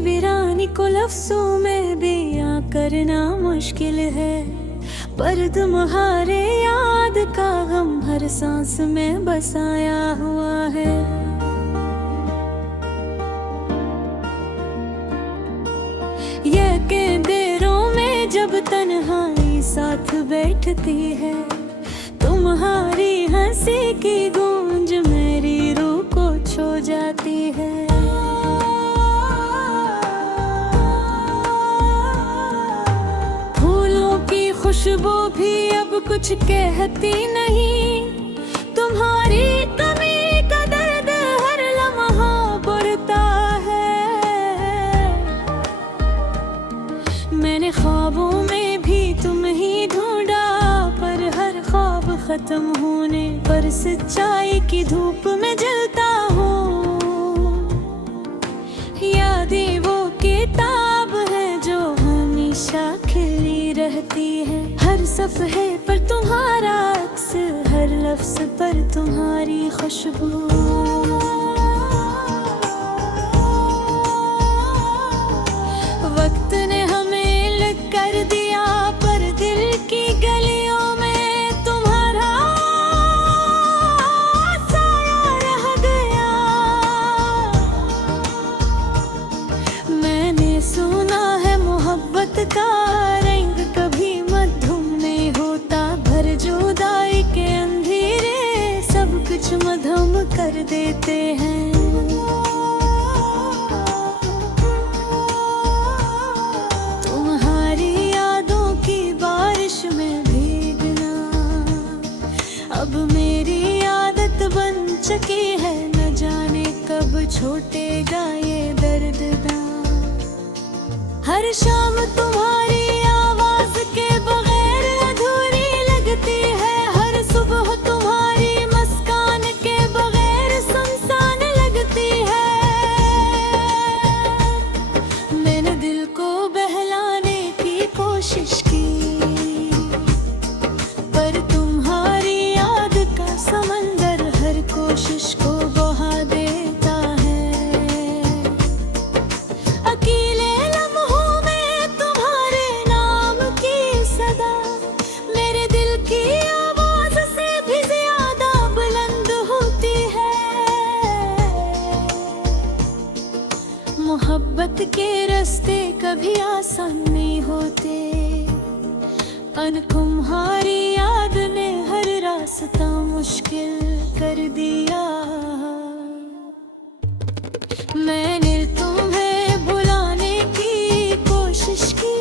वीरानी को लफ्जों में बयां करना मुश्किल है, पर तुम्हारे याद का गम हर सांस में बसाया हुआ है। ये अंधेरों में जब तन्हाई साथ बैठती है, तुम्हारी हंसी की गूंज मेरी रूह को छू जाती है। फूलों की खुशबू भी अब कुछ कहती नहीं, तुम्हारी कमी का दर्द हर लम्हा बढ़ता है। मैंने ख्वाबों में भी तुम ही ढूंढा, पर हर ख्वाब खत्म होने पर सच्चाई की धूप में जलता हूँ। यादें वो किताब है जो हमेशा खिली रहती है, हर सफ़हे पर तुम्हारा अक्स, हर लफ्ज़ पर तुम्हारी खुशबू। वक्त ने हमें अलग कर दिया, पर दिल की गलियों में तुम्हारा साया रह गया। मैंने सुना है मोहब्बत का रंग कभी मधुम नहीं होता, भर जुदाई के अंधेरे सब कुछ मधुम कर देते हैं। तुम्हारी यादों की बारिश में भीगना अब मेरी आदत बन चुकी है, न जाने कब छूटेगा ये दर्द ना। हर शाम तुम्हारी आवाज के बगैर अधूरी लगती है, हर सुबह तुम्हारी मुस्कान के बगैर सुनसान लगती है। मैंने दिल को बहलाने की कोशिश की, पर तुम्हारी याद का समंदर हर कोशिश को बहा देता है। अकेले लम्हों में तुम्हारे नाम की सदा मेरे दिल की आवाज से भी ज्यादा बुलंद होती है। मोहब्बत के रास्ते कभी आसान नहीं होते, अन तुम्हारी याद ने हर रास्ता मुश्किल कर दिया। मैंने तुम्हें भुलाने की कोशिश की,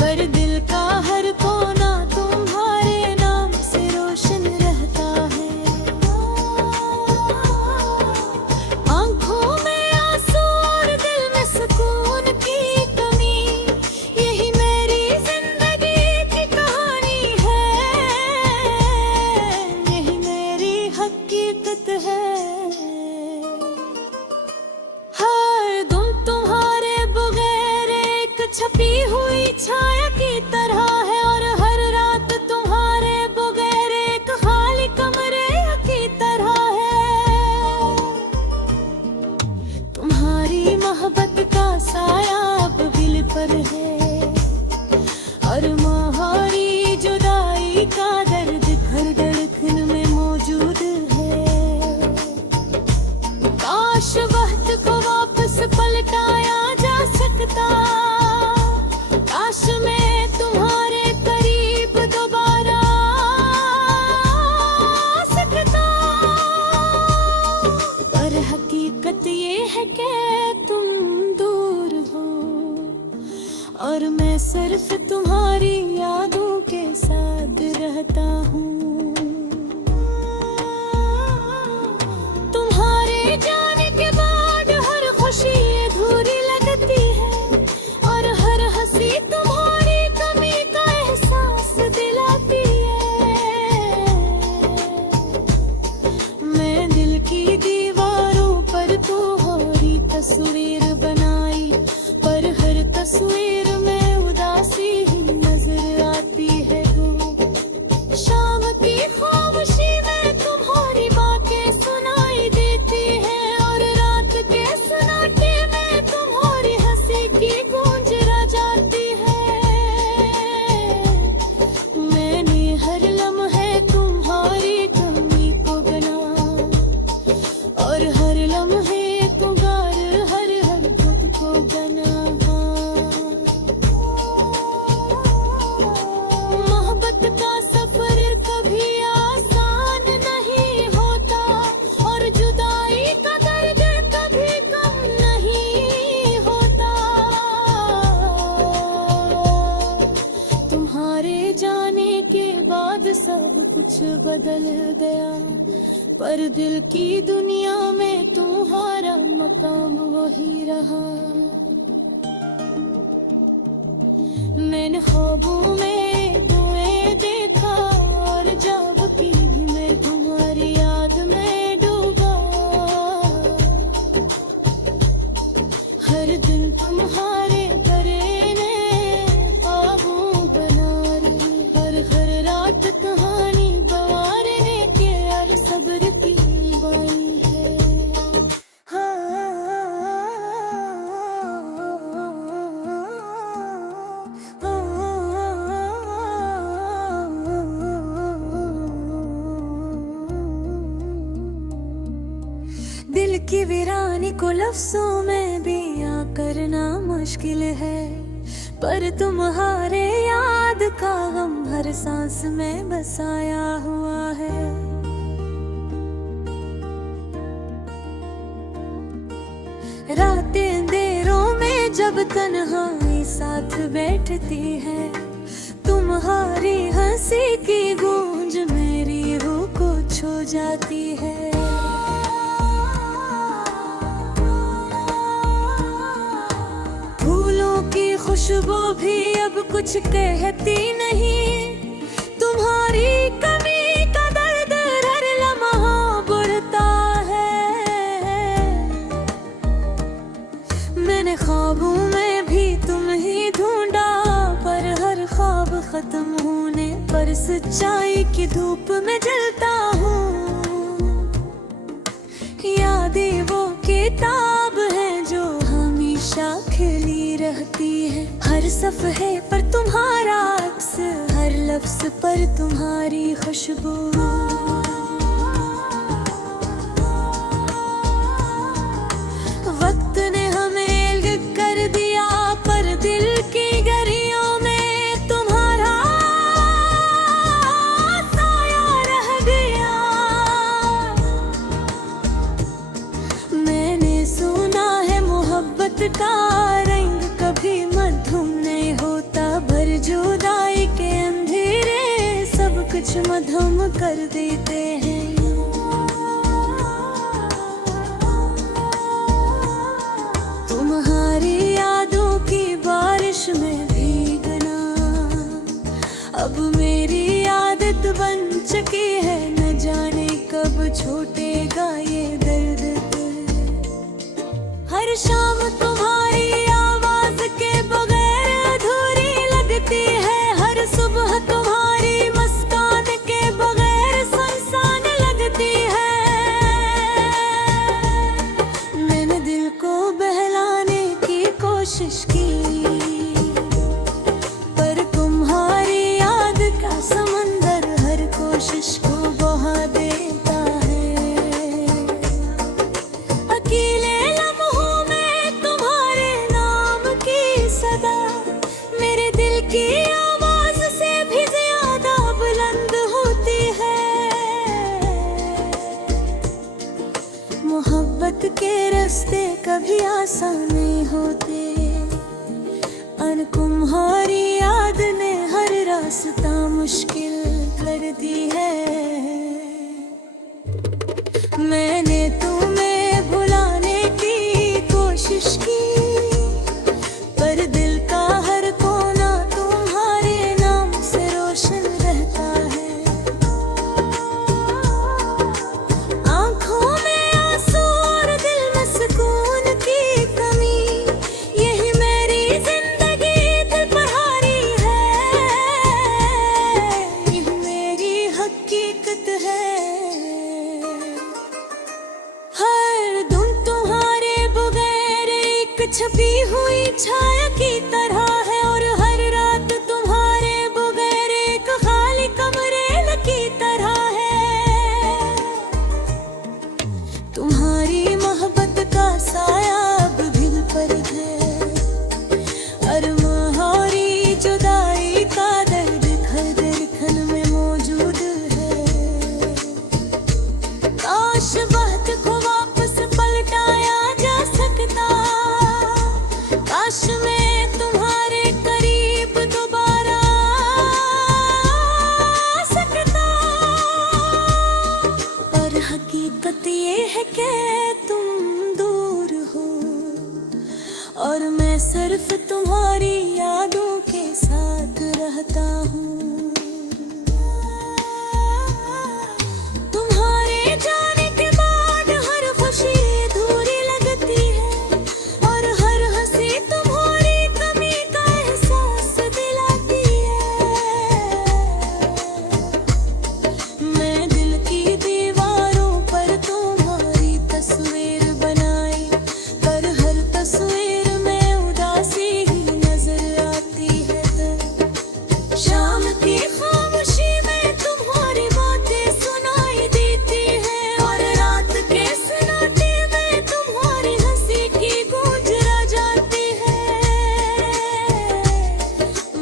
पर दिल का हर कोना तुम्हारे नाम से रोशन रहता है। आंखों में आंसू और दिल में सुकून की कमी, यही मेरी जिंदगी की कहानी है, यही मेरी हकीकत है। हर दम तुम्हारे बगैर एक छपी हुई छाया की तरह है, और हर रात तुम्हारे बगैर एक खाली कमरे की तरह है। तुम्हारी मोहब्बत का साया अब दिल पर है, और तुम्हारी जुदाई का दर्द हर धड़कन में मौजूद है। काश वक्त को वापस पलटाया जा सकता, काश मैं तुम्हारे करीब दोबारा आ सकता, पर हकीकत ये है कि तुम दूर हो, और मैं सिर्फ तुम्हारी यादों के साथ रहता हूँ। तुम्हारे जाने के बाद हर खुशी अधूरी लगती है, और हर हंसी तुम्हारी कमी का एहसास दिलाती है। मैं दिल की दीवारों पर तुम्हारी तस्वीर बनाई, पर हर तस्वीर में उदासी ही नजर आती है। कुछ बदल गया, पर दिल की दुनिया में तुम्हारा मकाम वही रहा। मैंने ख्वाबों में तुम्हें देखा और जब की भी मैं तुम्हारी याद में डूबा। हर दिन तुम्हारे करेने ख्वाबों बना रही, हर रात कहानी बवारने के और सब्र की बानी है। दिल की वीरानी को लफ्जों में बयां करना मुश्किल है, पर तुम्हारे याद का गम हर सांस में बसाया हुआ है। रातें अंधेरों में जब तन्हाई साथ बैठती है, तुम्हारी हंसी की गूंज मेरी रूह को छू जाती है। खुशबू भी अब कुछ कहती नहीं, तुम्हारी कमी का दर्द हर लम्हा बढ़ता है। मैंने ख्वाबों में भी तुम ही ढूंढा, पर हर ख्वाब खत्म होने पर सच्चाई की धूप में जलता हूँ। यादें वो किताब है जो हमेशा खिली रहती है, हर सफ़हे पर तुम्हारा अक्स, हर लफ्ज़ पर तुम्हारी खुशबू। वक्त ने हमें अलग कर दिया, पर दिल की गलियों में तुम्हारा साया रह गया। मैंने सुना है मोहब्बत का रंग कभी मधुम नहीं होता, भर जुदाई के अंधेरे सब कुछ मधुम कर देते हैं। तुम्हारी यादों की बारिश में भीगना अब मेरी आदत बन चुकी है, न जाने कब छूटेगा ये दर्द। हर शाम तुम्हारी आवाज के बगैर अधूरी लगती है, हर सुबह तुम्हारी मुस्कान के बगैर सुनसान लगती है। मैंने दिल को बहलाने की कोशिश की, पर तुम्हारी याद का समंदर हर कोशिश को बहा देता है। अकेले मेरे दिल की आवाज से भी ज्यादा बुलंद होती है। मोहब्बत के रास्ते कभी आसान नहीं होते, तुम्हारी याद ने हर रास्ता मुश्किल कर दी है। मैंने तुम्हें भुलाने की कोशिश की, पर दिल का हर कोना तुम्हारे नाम से रोशन रहता है। आँखों में आंसू और दिल में सुकून की कमी, यही मेरी जिंदगी दिल पर हारी है, यही मेरी हकीकत है। हर दिन तुम्हारे बगैर एक छपी हुई छाया की तरह है, और हर रात तुम्हारे बगैर एक खाली कमरे की तरह है। तुम्हारी मोहब्बत का साया अब दिल पर है, और तुम्हारी जुदाई का दर्द हर धड़कन में मौजूद है। काश वक्त को वापस पलटाया जा सकता, काश मैं तुम्हारे करीब दोबारा आ सकता। और मैं सिर्फ तुम्हारी यादों के साथ रहता हूँ। तुम्हारे जाने के बाद हर खुशी अधूरी लगती है और हर हंसी तुम्हारी कमी का एहसास दिलाती है। मैं दिल की दीवारों पर तुम्हारी तस्वीर बनाई, पर हर तस्वीर में उदासी ही नजर आती है। शाम की खामोशी में तुम्हारी बातें सुनाई देती है और रात के सन्नाटे में तुम्हारी हंसी की गूंज रह जाती है।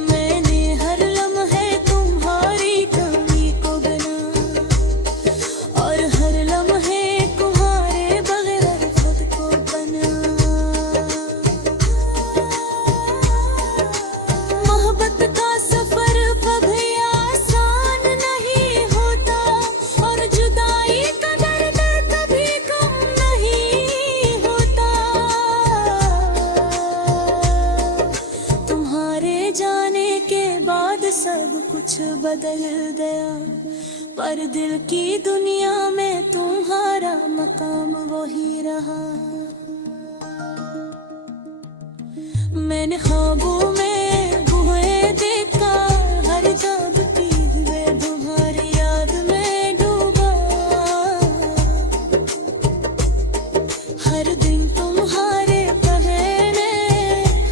मैंने हर लम्हे तुम्हारी कमी को बना और हर लम्हे तुम्हारे बगैर खुद को बना। मोहब्बत का सफर कभी आसान नहीं होता और जुदाई का दर्द कभी कम नहीं होता। तुम्हारे जाने के बाद सब कुछ बदल गया, पर दिल की दुनिया में तुम्हारा मकाम वही रहा। मैंने ख्वाबों में तुम्हें देखा, हर जागती हुए तुम्हारी याद में डूबा। हर दिन तुम्हारे पहने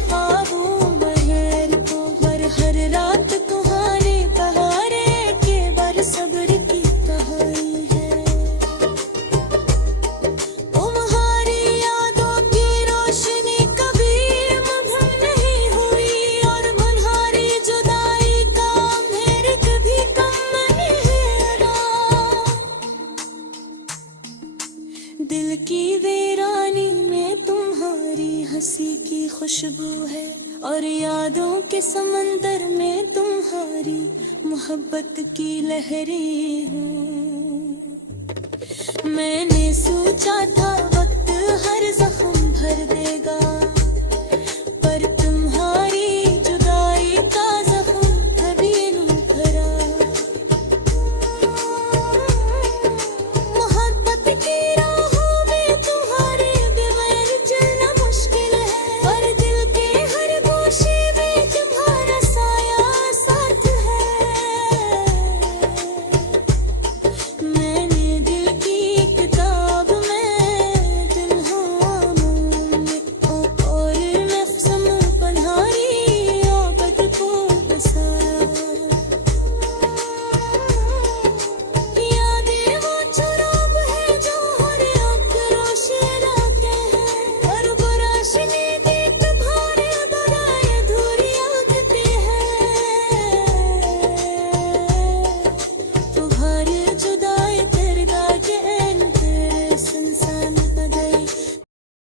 ख्वाबों बहर को, पर हर रात तुम्हारे पहाड़े के बर सब्र की कहानी है। तुम्हारी यादों की रोशनी कभी मगहम नहीं हुई और तुम्हारी जुदाई का अंधेर कभी कम नहीं रहा। दिल की वीरानी में तुम्हारी हंसी की खुशबू है और यादों के समंदर में तुम्हारी मोहब्बत की लहरें हैं। मैंने सोचा था